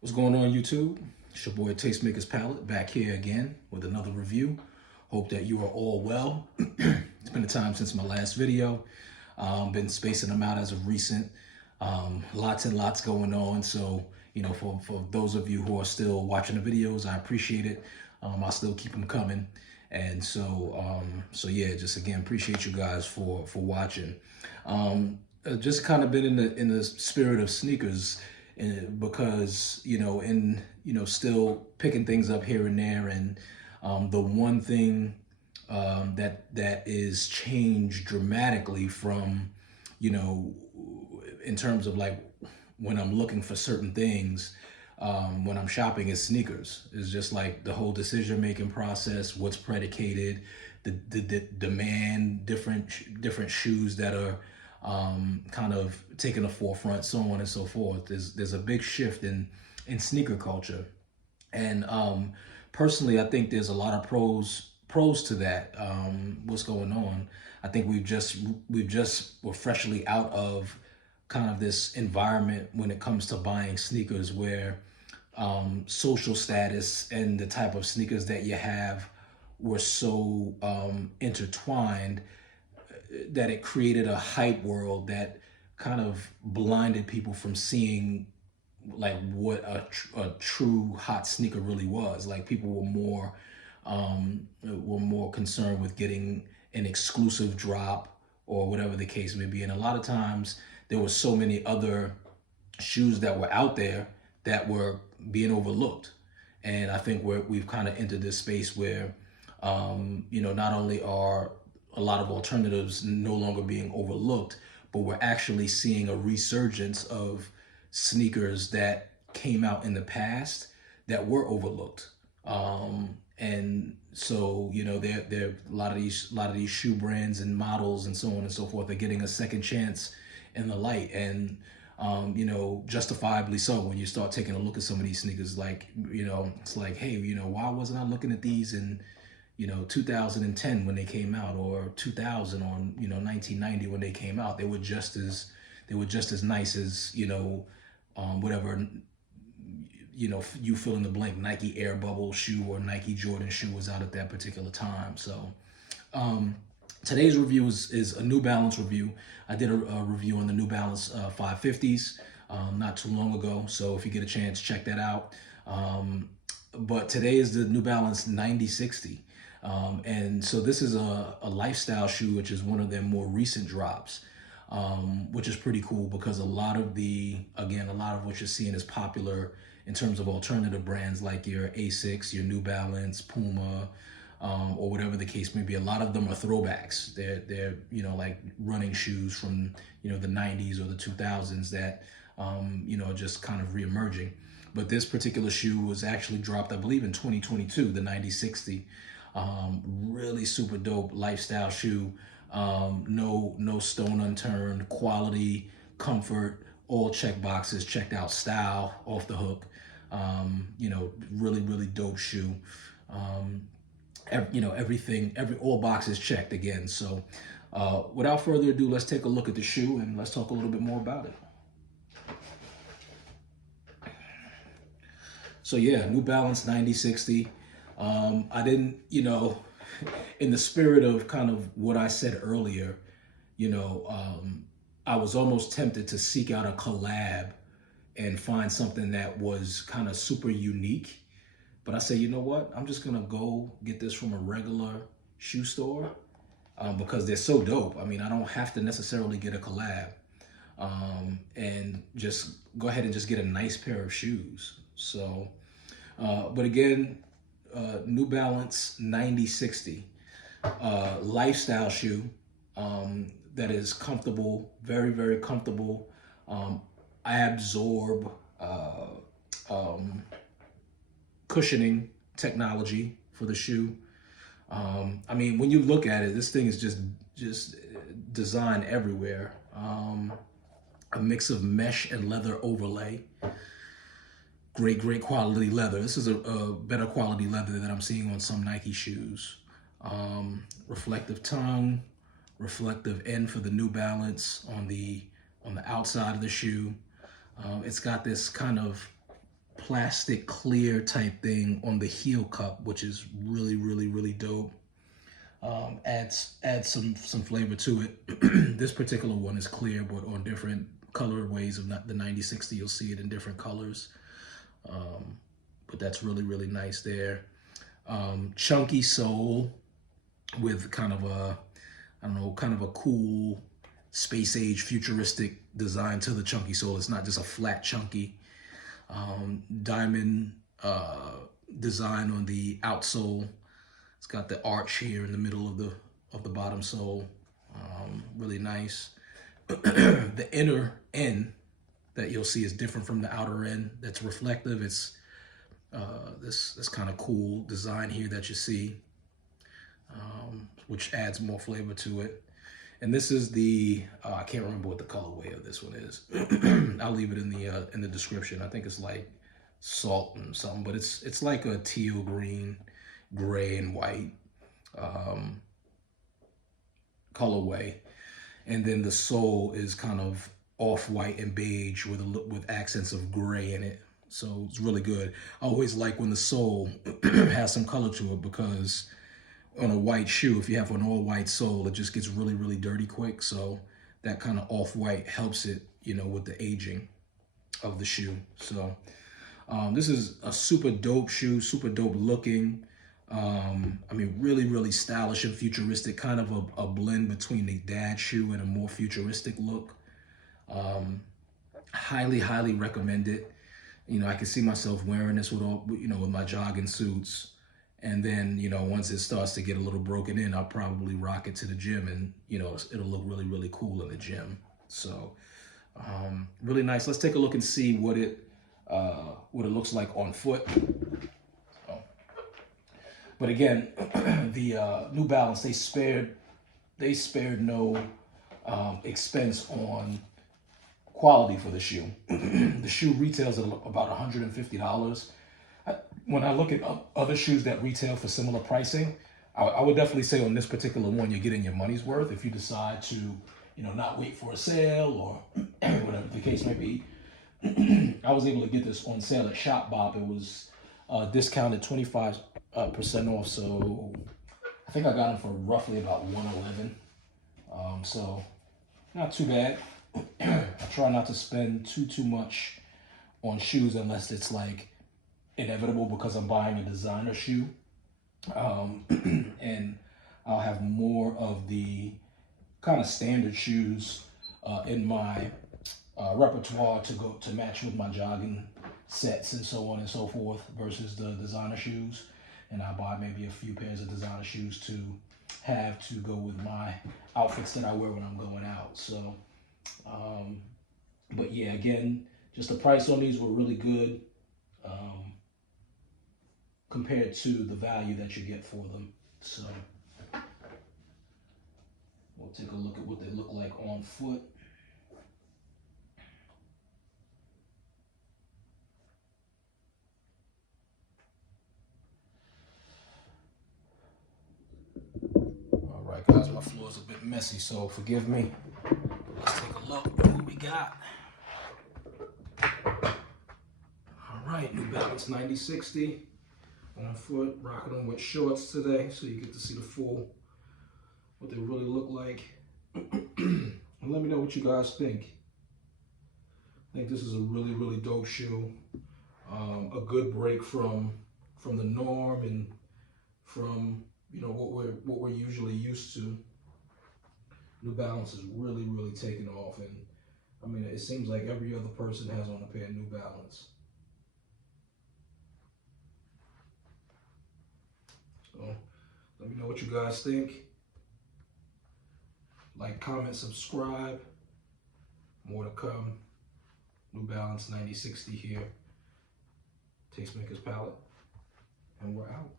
What's going on, YouTube? It's your boy Tastemaker's Palette back here again with another review. Hope that you are all well. It's been a time since my last video. Been spacing them out as of recent. Lots and lots going on. So, for those of you who are still watching the videos, I appreciate it. I'll still keep them coming. And so yeah, just again, appreciate you guys for watching. Just kind of been in the spirit of sneakers, because still picking things up here and there, and the one thing that is changed dramatically from in terms of like when I'm looking for certain things, when I'm shopping, is sneakers. It's just like the whole decision making process, what's predicated, the demand, different shoes that are kind of taking the forefront, so on and so forth. There's a big shift in sneaker culture, and personally, I think there's a lot of pros to that. What's going on? I think we're freshly out of kind of this environment when it comes to buying sneakers where social status and the type of sneakers that you have were so intertwined that it created a hype world that kind of blinded people from seeing like what a true hot sneaker really was. Like, people were more concerned with getting an exclusive drop or whatever the case may be. And a lot of times there were so many other shoes that were out there that were being overlooked. And I think we've kind of entered this space where, not only are a lot of alternatives no longer being overlooked, but we're actually seeing a resurgence of sneakers that came out in the past that were overlooked. And so, there a lot of these shoe brands and models and so on and so forth are getting a second chance in the light, and justifiably so. When you start taking a look at some of these sneakers, like, it's like, hey, why wasn't I looking at these in 2010 when they came out, or 2000, or 1990 when they came out? They were just as nice as whatever you fill in the blank Nike Air Bubble shoe or Nike Jordan shoe was out at that particular time. So today's review is a New Balance review. I did a review on the New Balance 550s not too long ago, so if you get a chance, check that out. But today is the New Balance 9060. And so this is a lifestyle shoe, which is one of their more recent drops, which is pretty cool because a lot of what you're seeing is popular in terms of alternative brands like your Asics, your New Balance, Puma, or whatever the case may be. A lot of them are throwbacks. They're like running shoes from the 90s or the 2000s that are just kind of reemerging. But this particular shoe was actually dropped, I believe, in 2022, the 9060. Really super dope lifestyle shoe. No stone unturned. Quality, comfort, all check boxes checked out. Style off the hook. Really dope shoe. All boxes checked again. So without further ado, let's take a look at the shoe and let's talk a little bit more about it. So yeah, New Balance 9060. I didn't, in the spirit of kind of what I said earlier, I was almost tempted to seek out a collab and find something that was kind of super unique. But I said, you know what? I'm just gonna go get this from a regular shoe store because they're so dope. I mean, I don't have to necessarily get a collab, and just go ahead and just get a nice pair of shoes. So, but again, New Balance 9060, lifestyle shoe that is comfortable, very comfortable. I absorb cushioning technology for the shoe. I mean, when you look at it, this thing is just designed everywhere. A mix of mesh and leather overlay. Great quality leather. This is a better quality leather than I'm seeing on some Nike shoes. Reflective tongue, reflective end for the New Balance on the outside of the shoe. It's got this kind of plastic clear type thing on the heel cup, which is really, really, really dope. Adds some flavor to it. This particular one is clear, but on different colorways of the 9060, you'll see it in different colors. But that's really, really nice there. Chunky sole with kind of a, I don't know, kind of a cool space age futuristic design to the chunky sole. It's not just a flat chunky. Diamond design on the outsole. It's got the arch here in the middle of the bottom sole. Really nice. The inner end that you'll see is different from the outer end. That's reflective. It's this kind of cool design here that you see, which adds more flavor to it. And this is the I can't remember what the colorway of this one is. I'll leave it in the description. I think it's like salt and something, but it's like a teal green, gray and white colorway. And then the sole is kind of off-white and beige with accents of gray in it. So it's really good. I always like when the sole has some color to it, because on a white shoe, if you have an all-white sole, it just gets really, really dirty quick. So that kind of off-white helps it, you know, with the aging of the shoe. So this is a super dope shoe, super dope looking. I mean, really, really stylish and futuristic, kind of a blend between a dad shoe and a more futuristic look. Highly, highly recommend it. You know, I can see myself wearing this with all, you know, with my jogging suits. And then, you know, once it starts to get a little broken in, I'll probably rock it to the gym, and, you know, it'll look really, really cool in the gym. So really nice. Let's take a look and see what it looks like on foot. But again, the New Balance, they spared no expense on quality for the shoe. The shoe retails at about $150. When I look at other shoes that retail for similar pricing, I would definitely say on this particular one, you're getting your money's worth if you decide to, you know, not wait for a sale or whatever the case may be. I was able to get this on sale at Shop Bop. It was discounted 25% off, so I think I got them for roughly about $111. So not too bad. I try not to spend too much on shoes unless it's like inevitable because I'm buying a designer shoe. And I'll have more of the kind of standard shoes in my repertoire to match with my jogging sets and so on and so forth versus the designer shoes. And I buy maybe a few pairs of designer shoes to have to go with my outfits that I wear when I'm going out. So, but yeah, again, just the price on these were really good compared to the value that you get for them. So we'll take a look at what they look like on foot. All right, guys, my floor is a bit messy, so forgive me. Let's take a look at what we got. All right, New Balance 9060 on foot, rocking them with shorts today, so you get to see the full, what they really look like. And let me know what you guys think. I think this is a really, really dope shoe. A good break from the norm and from, you know, what we're usually used to. New Balance is really, really taking off, and I mean, it seems like every other person has on a pair of New Balance. So let me know what you guys think. Like, comment, subscribe. More to come. New Balance 9060 here. Tastemakers Palette. And we're out.